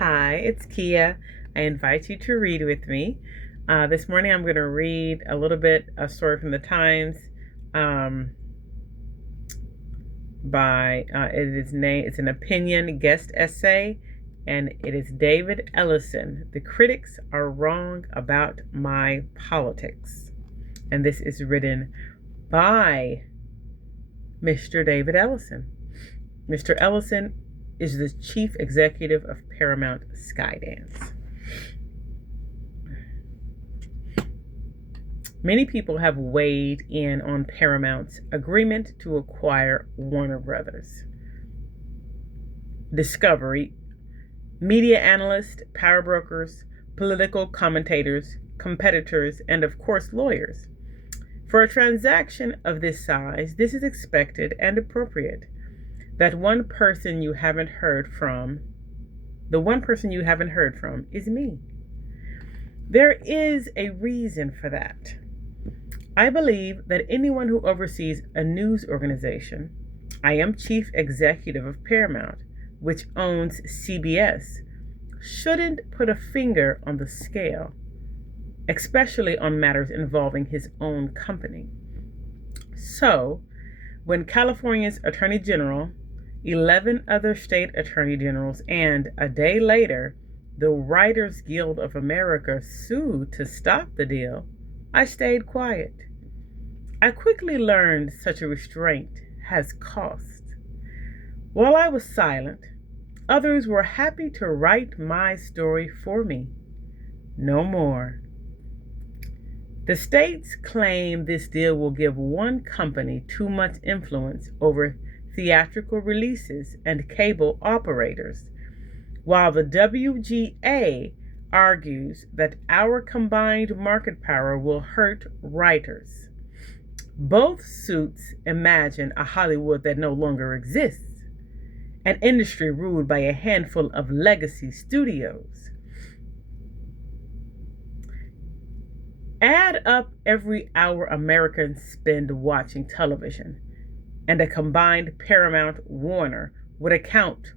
Hi, it's Kia. I invite you to read with me. This morning I'm going to read a little bit a story from the Times um, by it's an opinion guest essay, and it is David Ellison. The critics are wrong about my politics. And this is written by Mr. David Ellison. Mr. Ellison is the chief executive of Paramount Skydance. Many people have weighed in on Paramount's agreement to acquire Warner Brothers. Discovery, media analysts, power brokers, political commentators, competitors, and of course lawyers. For a transaction of this size, this is expected and appropriate. The one person you haven't heard from is me. There is a reason for that. I believe that anyone who oversees a news organization, I am chief executive of Paramount, which owns CBS, shouldn't put a finger on the scale, especially on matters involving his own company. So, when California's Attorney General, 11 other state attorney generals, and a day later, the Writers Guild of America sued to stop the deal, I stayed quiet. I quickly learned such a restraint has cost. While I was silent, others were happy to write my story for me. No more. The states claim this deal will give one company too much influence over theatrical releases and cable operators, while the WGA argues that our combined market power will hurt writers. Both suits imagine a Hollywood that no longer exists, an industry ruled by a handful of legacy studios. Add up every hour Americans spend watching television, and a combined Paramount Warner would account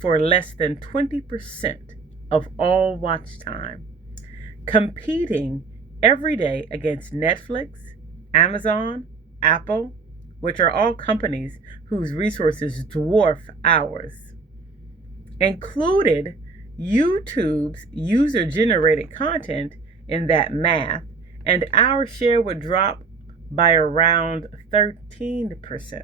for less than 20% of all watch time, competing every day against Netflix, Amazon, Apple, which are all companies whose resources dwarf ours. Included YouTube's user-generated content in that math, and our share would drop by around 13%.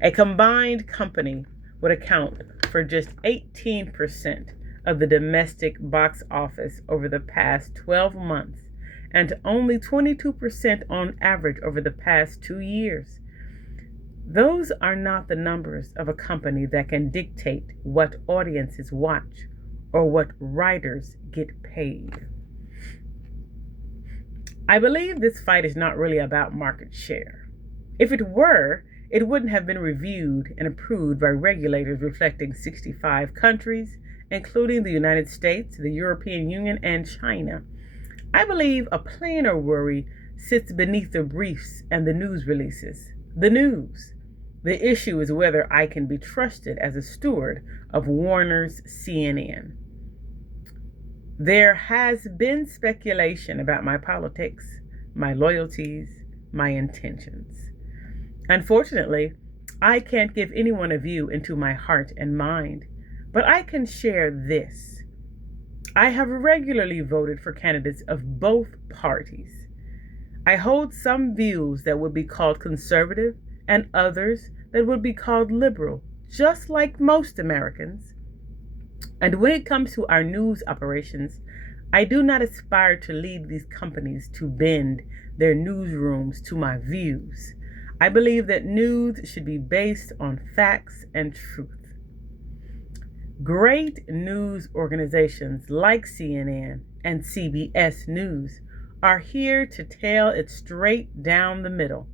A combined company would account for just 18% of the domestic box office over the past 12 months, and only 22% on average over the past 2 years. Those are not the numbers of a company that can dictate what audiences watch or what writers get paid. I believe this fight is not really about market share. If it were, it wouldn't have been reviewed and approved by regulators reflecting 65 countries, including the United States, the European Union, and China. I believe a plainer worry sits beneath the briefs and the news releases. The news. The issue is whether I can be trusted as a steward of Warner's CNN. There has been speculation about my politics, my loyalties, my intentions. Unfortunately, I can't give anyone a view into my heart and mind, but I can share this. I have regularly voted for candidates of both parties. I hold some views that would be called conservative and others that would be called liberal, just like most Americans. And when it comes to our news operations, I do not aspire to lead these companies to bend their newsrooms to my views. I believe that news should be based on facts and truth. Great news organizations like CNN and CBS News are here to tell it straight down the middle.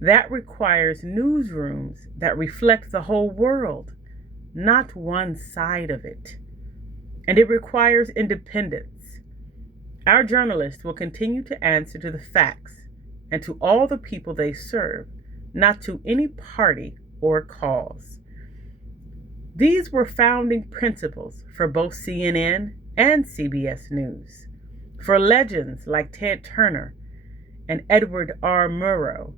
That requires newsrooms that reflect the whole world, not one side of it. And it requires independence. Our journalists will continue to answer to the facts and to all the people they serve, not to any party or cause. These were founding principles for both CNN and CBS News, for legends like Ted Turner and Edward R. Murrow.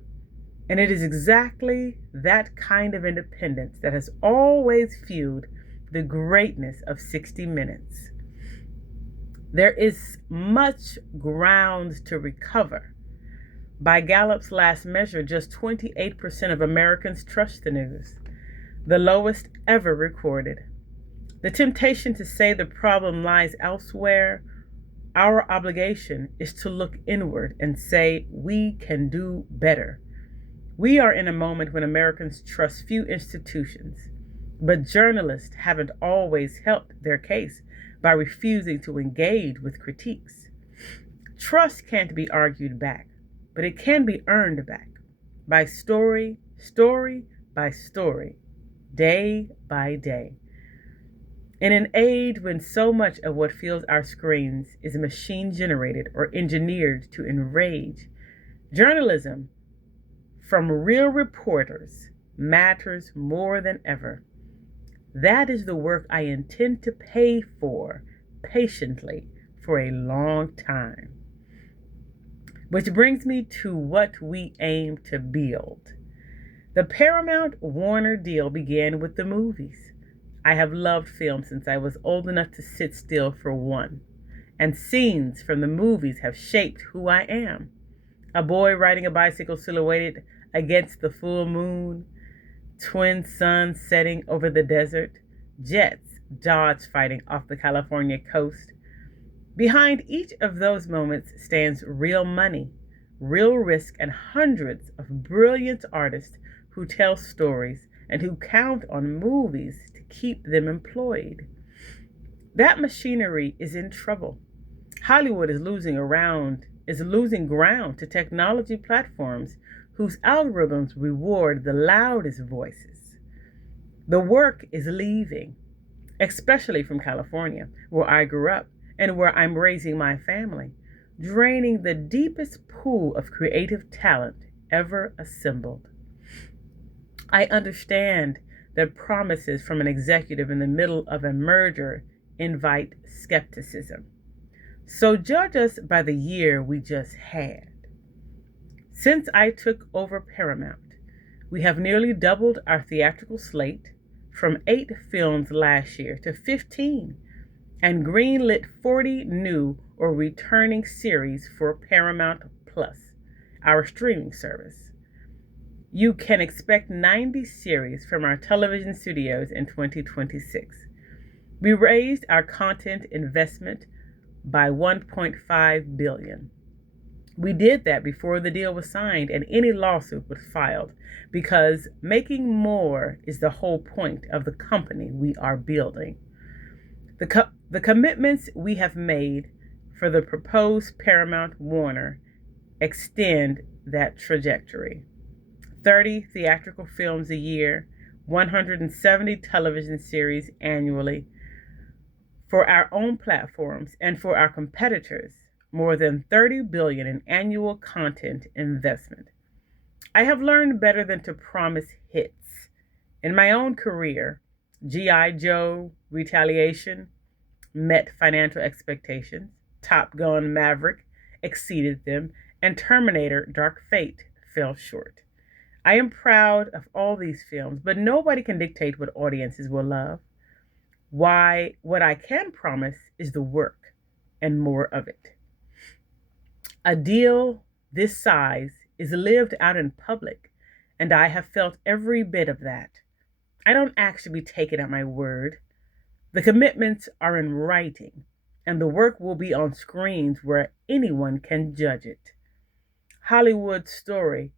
And it is exactly that kind of independence that has always fueled the greatness of 60 Minutes. There is much ground to recover. By Gallup's last measure, just 28% of Americans trust the news, the lowest ever recorded. The temptation to say the problem lies elsewhere, our obligation is to look inward and say we can do better. We are in a moment when Americans trust few institutions, but journalists haven't always helped their case by refusing to engage with critiques. Trust can't be argued back, but it can be earned back by story by story, day by day. In an age when so much of what fills our screens is machine generated or engineered to enrage, journalism from real reporters matters more than ever. That is the work I intend to pay for patiently for a long time. Which brings me to what we aim to build. The Paramount Warner deal began with the movies. I have loved film since I was old enough to sit still for one, and scenes from the movies have shaped who I am. A boy riding a bicycle silhouetted against the full moon, twin suns setting over the desert, jets dodge fighting off the California coast. Behind each of those moments stands real money, real risk, and hundreds of brilliant artists who tell stories and who count on movies to keep them employed. That machinery is in trouble. Hollywood is losing ground to technology platforms whose algorithms reward the loudest voices. The work is leaving, especially from California, where I grew up and where I'm raising my family, draining the deepest pool of creative talent ever assembled. I understand that promises from an executive in the middle of a merger invite skepticism. So judge us by the year we just had. Since I took over Paramount, we have nearly doubled our theatrical slate from 8 films last year to 15 and greenlit 40 new or returning series for Paramount Plus, our streaming service. You can expect 90 series from our television studios in 2026. We raised our content investment by $1.5 billion. We did that before the deal was signed and any lawsuit was filed, because making more is the whole point of the company we are building. The commitments we have made for the proposed Paramount Warner extend that trajectory. 30 theatrical films a year, 170 television series annually. For our own platforms and for our competitors, more than $30 billion in annual content investment. I have learned better than to promise hits. In my own career, G.I. Joe, Retaliation met financial expectations, Top Gun Maverick exceeded them, and Terminator Dark Fate fell short. I am proud of all these films, but nobody can dictate what audiences will love. What I can promise is the work and more of it. A deal this size is lived out in public, and I have felt every bit of that. I don't actually be taken at my word. The commitments are in writing, and the work will be on screens where anyone can judge it. Hollywood's story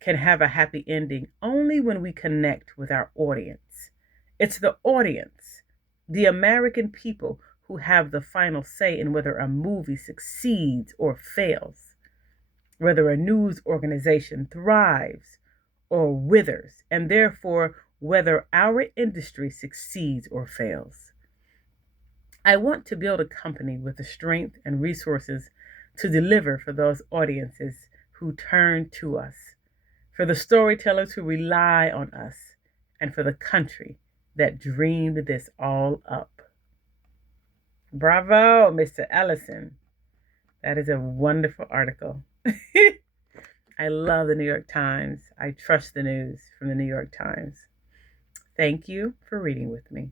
can have a happy ending only when we connect with our audience. It's the audience, the American people, who have the final say in whether a movie succeeds or fails, whether a news organization thrives or withers, and therefore whether our industry succeeds or fails. I want to build a company with the strength and resources to deliver for those audiences who turn to us, for the storytellers who rely on us, and for the country that dreamed this all up. Bravo, Mr. Ellison. That is a wonderful article. I love the New York Times. I trust the news from the New York Times. Thank you for reading with me.